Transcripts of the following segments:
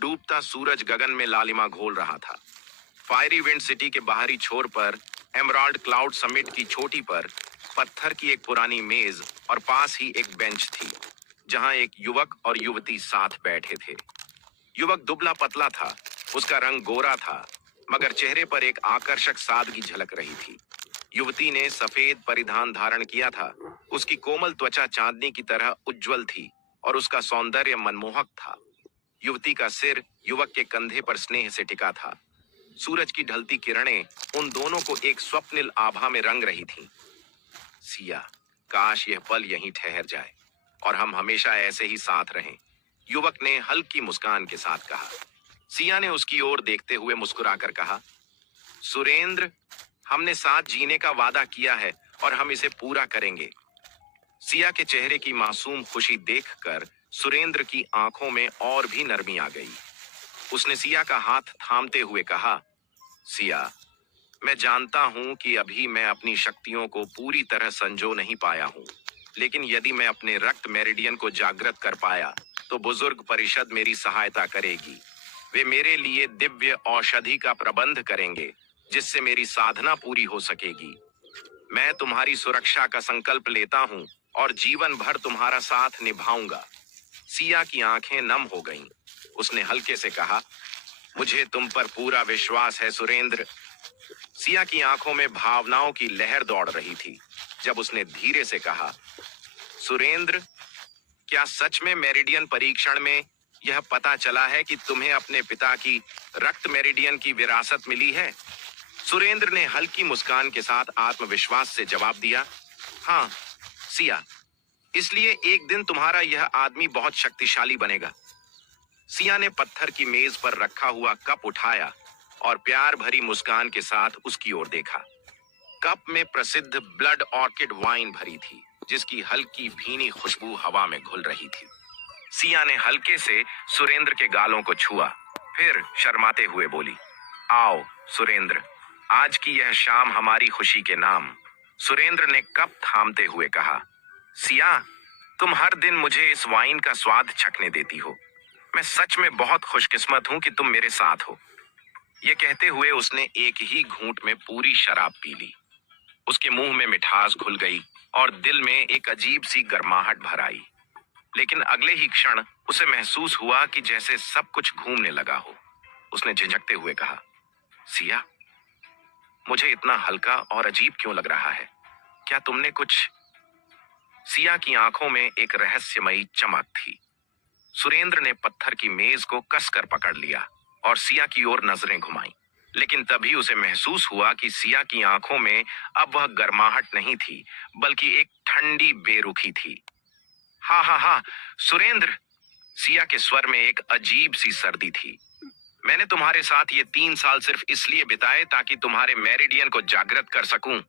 डूबता सूरज गगन में लालिमा घोल रहा था। फायरी विंड सिटी के बाहरी छोर पर एमराल्ड क्लाउड समिट की चोटी पर पत्थर की एक पुरानी मेज और पास ही एक बेंच थी, जहां एक युवक और युवती साथ बैठे थे। युवक दुबला पतला था, उसका रंग गोरा था, मगर चेहरे पर एक आकर्षक सादगी झलक रही थी। युवती ने सफेद परिधान धारण किया था, उसकी कोमल त्वचा चांदनी की तरह उज्जवल थी और उसका सौंदर्य मनमोहक था। युवती का सिर युवक के कंधे पर स्नेह से टिका था। सूरज की ढलती किरणें उन दोनों को एक स्वप्निल आभा में रंग रही थीं। सिया, काश यह पल यहीं ठहर जाए और हम हमेशा ऐसे ही साथ रहें, युवक ने हल्की मुस्कान के साथ कहा। सिया ने उसकी ओर देखते हुए मुस्कुराकर कहा, सुरेंद्र, हमने साथ जीने का वादा किया है और हम इसे पूरा करेंगे। सिया के चेहरे की मासूम खुशी देखकर सुरेंद्र की आंखों में और भी नरमी आ गई। उसने सिया का हाथ थामते हुए कहा, सिया, मैं जानता हूं कि अभी मैं अपनी शक्तियों को पूरी तरह संजो नहीं पाया हूं, लेकिन यदि मैं अपने रक्त मेरिडियन को जागृत कर पाया तो बुजुर्ग परिषद मेरी सहायता करेगी। वे मेरे लिए दिव्य औषधि का प्रबंध करेंगे, जिससे मेरी साधना पूरी हो सकेगी। मैं तुम्हारी सुरक्षा का संकल्प लेता हूं और जीवन भर तुम्हारा साथ निभाऊंगा। सिया की आंखें नम हो गईं। उसने हल्के से कहा, मुझे तुम पर पूरा विश्वास है सुरेंद्र। सिया की आंखों में भावनाओं की लहर दौड़ रही थी जब उसने धीरे से कहा, सुरेंद्र, क्या सच में मेरिडियन परीक्षण में यह पता चला है कि तुम्हें अपने पिता की रक्त मेरिडियन की विरासत मिली है? सुरेंद्र ने हल्की मुस्कान के साथ आत्मविश्वास से जवाब दिया, हाँ सिया, इसलिए एक दिन तुम्हारा यह आदमी बहुत शक्तिशाली बनेगा। सिया ने पत्थर की मेज पर रखा हुआ कप उठाया और प्यार भरी मुस्कान के साथ उसकी ओर देखा। कप में प्रसिद्ध ब्लड ऑर्किड वाइन भरी थी, जिसकी हल्की भीनी खुशबू हवा में घुल रही थी। सिया ने हल्के से सुरेंद्र के गालों को छुआ, फिर शर्माते हुए बोली, आओ सुरेंद्र, आज की यह शाम हमारी खुशी के नाम। सुरेंद्र ने कप थामते हुए कहा, सिया, तुम हर दिन मुझे इस वाइन का स्वाद चखने देती हो। मैं सच में बहुत खुशकिस्मत हूं कि तुम मेरे साथ हो। यह कहते हुए उसने एक ही घूंट में पूरी शराब पी ली। उसके मुंह में मिठास घुल गई और दिल में एक अजीब सी गर्माहट भर आई। लेकिन अगले ही क्षण उसे महसूस हुआ कि जैसे सब कुछ घूमने लगा हो। उसने झिझकते हुए कहा, सिया, मुझे इतना हल्का और अजीब क्यों लग रहा है? क्या तुमने कुछ? सिया की आंखों में एक रहस्यमयी चमक थी। सुरेंद्र ने पत्थर की मेज को कसकर पकड़ लिया और सिया की ओर नजरें घुमाई, लेकिन तभी उसे महसूस हुआ कि सिया की आंखों में अब वह गर्माहट नहीं थी, बल्कि एक ठंडी बेरुखी थी। हाँ हाँ हाँ सुरेंद्र, सिया के स्वर में एक अजीब सी सर्दी थी। मैंने तुम्हारे साथ ये 3 साल सिर्फ इसलिए बिताए ताकि तुम्हारे मेरिडियन को जागृत कर सकूं।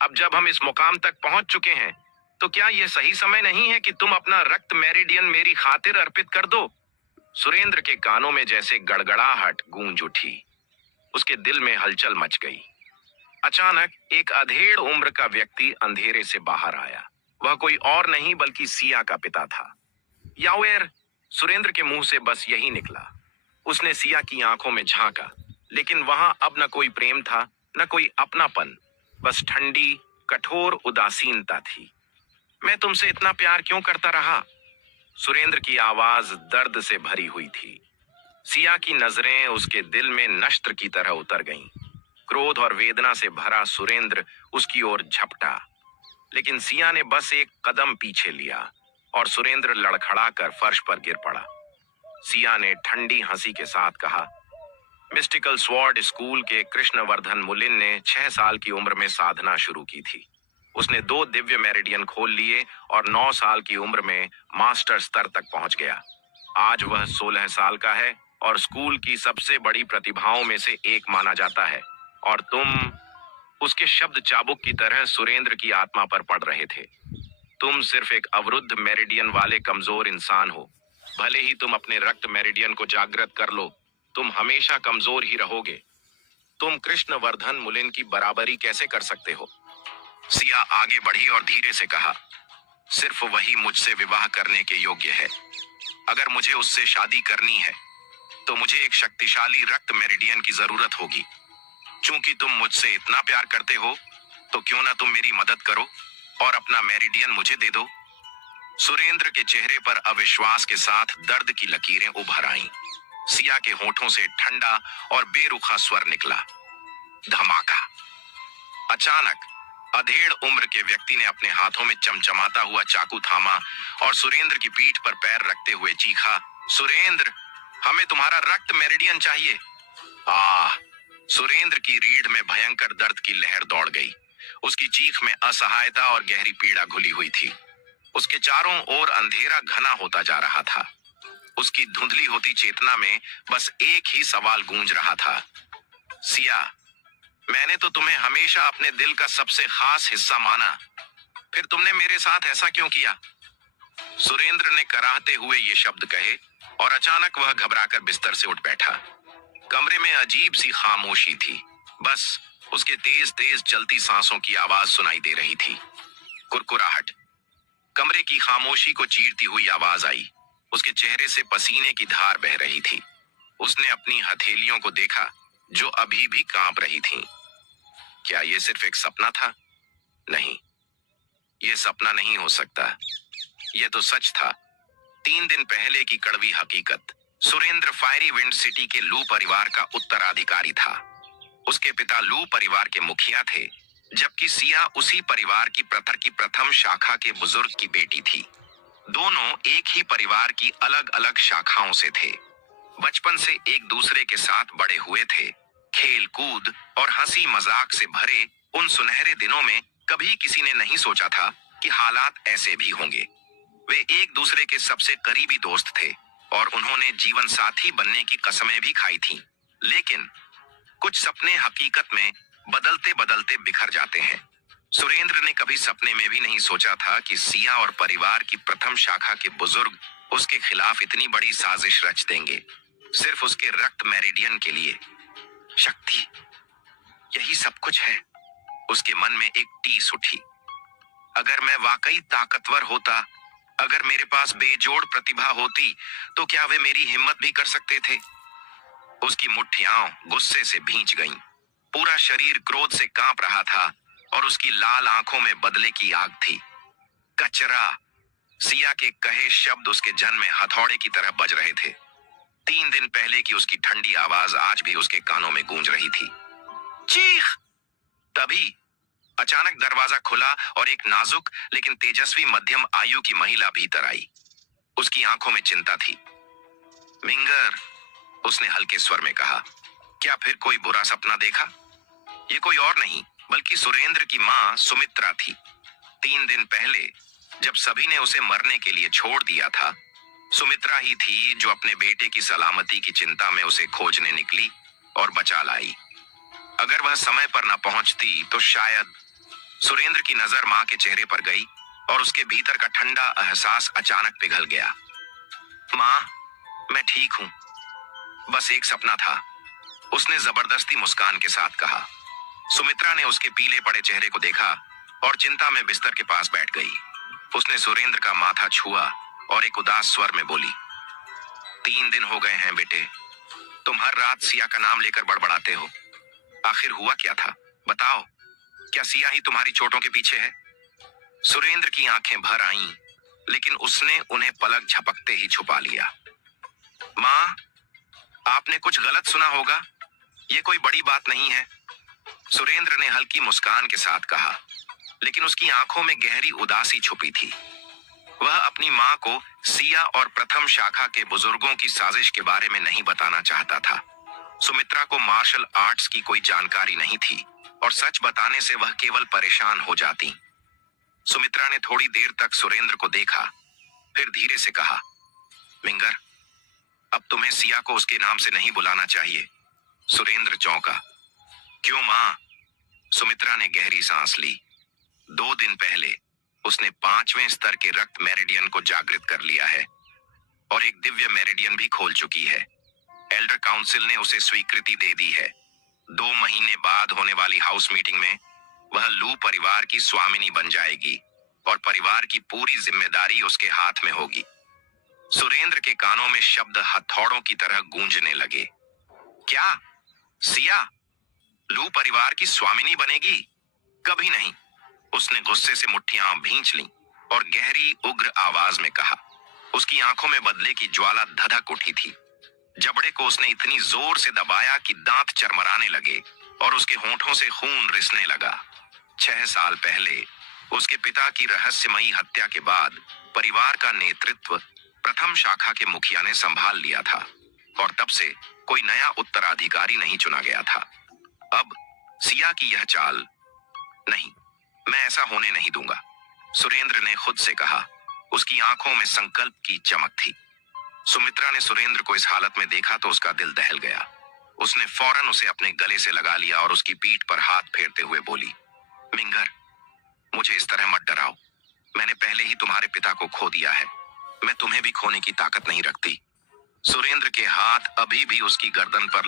अब जब हम इस मुकाम तक पहुंच चुके हैं, तो क्या यह सही समय नहीं है कि तुम अपना रक्त मेरिडियन मेरी खातिर अर्पित कर दो? सुरेंद्र के कानों में जैसे गड़गड़ाहट गूंज उठी। उसके दिल में हलचल मच गई। अचानक एक अधेड़ उम्र का व्यक्ति अंधेरे से बाहर आया। वह कोई और नहीं बल्कि सिया का पिता था। यावेर, सुरेंद्र के मुंह से बस यही निकला। उसने सिया की आंखों में झांका, लेकिन वहां अब न कोई प्रेम था, न कोई अपनापन, बस ठंडी कठोर उदासीनता थी। मैं तुमसे इतना प्यार क्यों करता रहा? सुरेंद्र की आवाज दर्द से भरी हुई थी। सिया की नजरें उसके दिल में नश्त्र की तरह उतर गईं। क्रोध और वेदना से भरा सुरेंद्र उसकी ओर झपटा, लेकिन सिया ने बस एक कदम पीछे लिया और सुरेंद्र लड़खड़ाकर फर्श पर गिर पड़ा। सिया ने ठंडी हंसी के साथ कहा, मिस्टिकल स्वॉर्ड स्कूल के कृष्णवर्धन मुलिन ने 6 साल की उम्र में साधना शुरू की थी। उसने 2 दिव्य मेरिडियन खोल लिए और 9 साल की उम्र में मास्टर स्तर तक पहुंच गया। आज वह 16 साल का है और स्कूल की सबसे बड़ी प्रतिभाओं में से एक माना जाता है। और तुम, उसके शब्द चाबुक की तरह सुरेंद्र की आत्मा पर पड़ रहे थे, तुम सिर्फ एक अवरुद्ध मेरिडियन वाले कमजोर इंसान हो। भले ही तुम अपने रक्त मेरिडियन को जागृत कर लो, तुम हमेशा कमजोर ही रहोगे। तुम कृष्णवर्धन मुलिन की बराबरी कैसे कर सकते हो? सिया आगे बढ़ी और धीरे से कहा, सिर्फ वही मुझसे विवाह करने के योग्य है। अगर मुझे उससे शादी करनी है तो मुझे एक शक्तिशाली रक्त मेरिडियन की जरूरत होगी। चूंकि तुम मुझसे इतना प्यार करते हो, तो क्यों ना तुम मेरी मदद करो और अपना मेरिडियन मुझे दे दो। सुरेंद्र के चेहरे पर अविश्वास के साथ दर्द की लकीरें उभर आईं। सिया के होठों से ठंडा और बेरुखा स्वर निकला, धमाका। अचानक अधेड़ उम्र के व्यक्ति ने अपने हाथों में चमचमाता हुआ चाकू थामा और सुरेंद्र की पीठ पर पैर रखते हुए चीखा, सुरेंद्र, हमें तुम्हारा रक्त मेरिडियन चाहिए। आह! सुरेंद्र की रीढ़ में भयंकर दर्द की लहर दौड़ गई। उसकी चीख में असहायता और गहरी पीड़ा घुली हुई थी। उसके चारों ओर अंधेरा घना होता जा रहा था। उसकी धुंधली होती चेतना में बस एक ही सवाल गूंज रहा था, सिया, मैंने तो तुम्हें हमेशा अपने दिल का सबसे खास हिस्सा माना, फिर तुमने मेरे साथ ऐसा क्यों किया? सुरेंद्र ने कराहते हुए ये शब्द कहे और अचानक वह घबराकर बिस्तर से उठ बैठा। कमरे में अजीब सी खामोशी थी। बस उसके तेज तेज चलती सांसों की आवाज सुनाई दे रही थी। कुरकुराहट। कमरे की खामोशी को चीरती हुई आवाज आई। उसके चेहरे से पसीने की धार बह रही थी। उसने अपनी हथेलियों को देखा, जो अभी भी कांप रही थीं। क्या यह सिर्फ एक सपना था? नहीं, यह सपना नहीं हो सकता। यह तो सच था। 3 दिन पहले की कड़वी हकीकत। सुरेंद्र फायरी विंड सिटी के लू परिवार का उत्तराधिकारी था। उसके पिता लू परिवार के मुखिया थे, जबकि सिया उसी परिवार की प्रथम शाखा के बुजुर्ग की बेटी थी। दोनों एक ही परिवार की अलग अलग शाखाओं से थे। बचपन से एक दूसरे के साथ बड़े हुए थे। खेल कूद और हंसी मजाक से भरे उन सुनहरे दिनों में कभी किसी ने नहीं सोचा था कि हालात ऐसे भी होंगे। वे एक दूसरे के सबसे करीबी दोस्त थे और उन्होंने जीवन साथी बनने की कसमें भी खाई थीं। लेकिन कुछ सपने हकीकत में बदलते बदलते बिखर जाते हैं। सुरेंद्र ने कभी सपने में भी नहीं सोचा था कि सिया और परिवार की प्रथम शाखा के बुजुर्ग उसके खिलाफ इतनी बड़ी साजिश रच देंगे, सिर्फ उसके रक्त मेरिडियन के लिए। शक्ति, यही सब कुछ है। उसके मन में एक टीस उठी। अगर मैं वाकई ताकतवर होता, अगर मेरे पास बेजोड़ प्रतिभा होती, तो क्या वे मेरी हिम्मत भी कर सकते थे? उसकी मुट्ठियां गुस्से से भींच गईं। पूरा शरीर क्रोध से कांप रहा था और उसकी लाल आंखों में बदले की आग थी। कचरा। सिया के कहे शब्द उसके जन में हथौड़े की तरह बज रहे थे। 3 दिन पहले की उसकी ठंडी आवाज आज भी उसके कानों में गूंज रही थी। चीख! तभी अचानक दरवाजा खुला और एक नाजुक लेकिन तेजस्वी मध्यम आयु की महिला भीतर आई। उसकी आंखों में चिंता थी। मिंगर, उसने हल्के स्वर में कहा, क्या फिर कोई बुरा सपना देखा? ये कोई और नहीं बल्कि सुरेंद्र की मां सुमित्रा थी। 3 दिन पहले जब सभी ने उसे मरने के लिए छोड़ दिया था, सुमित्रा ही थी जो अपने बेटे की सलामती की चिंता में उसे खोजने निकली और बचा लाई। अगर वह समय पर न पहुंचती तो शायद। सुरेंद्र की नजर मां के चेहरे पर गई और उसके भीतर का ठंडा एहसास अचानक पिघल गया। मां, मैं ठीक हूं। बस एक सपना था, उसने जबरदस्ती मुस्कान के साथ कहा। सुमित्रा ने उसके पीले पड़े चेहरे को देखा और चिंता में बिस्तर के पास बैठ गई। उसने सुरेंद्र का माथा छुआ और एक उदास स्वर में बोली, 3 दिन हो गए हैं बेटे, तुम हर रात सिया का नाम लेकर बड़बड़ाते हो। आखिर हुआ क्या था? बताओ, क्या सिया ही तुम्हारी चोटों के पीछे है? सुरेंद्र की आंखें भर आईं, लेकिन उसने उन्हें पलक झपकते ही छुपा लिया। मां, आपने कुछ गलत सुना होगा, ये कोई बड़ी बात नहीं है, सुरेंद्र ने हल्की मुस्कान के साथ कहा, लेकिन उसकी आंखों में गहरी उदासी छुपी थी। वह अपनी मां को सिया और प्रथम शाखा के बुजुर्गों की साजिश के बारे में नहीं बताना चाहता था। सुमित्रा को मार्शल आर्ट्स की कोई जानकारी नहीं थी और सच बताने से वह केवल परेशान हो जाती। सुमित्रा ने थोड़ी देर तक सुरेंद्र को देखा, फिर धीरे से कहा, मिंगर, अब तुम्हें सिया को उसके नाम से नहीं बुलाना चाहिए। सुरेंद्र चौंका। क्यों मां? सुमित्रा ने गहरी सांस ली। 2 दिन पहले उसने 5वें स्तर के रक्त मेरिडियन को जागृत कर लिया है और एक दिव्य मेरिडियन भी खोल चुकी है। एल्डर काउंसिल ने उसे स्वीकृति दे दी है। 2 महीने बाद होने वाली हाउस मीटिंग में वह लू परिवार की स्वामिनी बन जाएगी और परिवार की पूरी जिम्मेदारी उसके हाथ में होगी। सुरेंद्र के कानों में शब्द हथौड़ों की तरह गूंजने लगे। क्या? सिया लू परिवार की स्वामिनी बनेगी? कभी नहीं। उसने गुस्से से मुट्ठियां भींच लीं और गहरी उग्र आवाज में कहा। उसकी आंखों में बदले की ज्वाला धधक उठी थी। जबड़े को उसने इतनी जोर से दबाया कि दांत चरमराने लगे और उसके होंठों से खून रिसने लगा। 6 साल पहले उसके पिता की रहस्यमयी हत्या के बाद परिवार का नेतृत्व प्रथम शाखा के मुखिया ने संभाल लिया था और तब से कोई नया उत्तराधिकारी नहीं चुना गया था। अब सिया की यह चाल, नहीं, मैं ऐसा होने नहीं दूंगा, सुरेंद्र ने खुद से कहा। उसकी आंखों में संकल्प की चमक थी। सुमित्रा ने सुरेंद्र को इस हालत में देखा तो उसका दिल दहल गया। उसने फौरन उसे अपने गले से लगा लिया और उसकी पीठ पर हाथ फेरते हुए बोली, मिंगर, मुझे इस तरह मत डराओ। मैंने पहले ही तुम्हारे पिता को खो दिया है। मैं तुम्हें भी खोने की ताकत नहीं रखती। सुरेंद्र के हाथ अभी भी उसकी गर्दन पर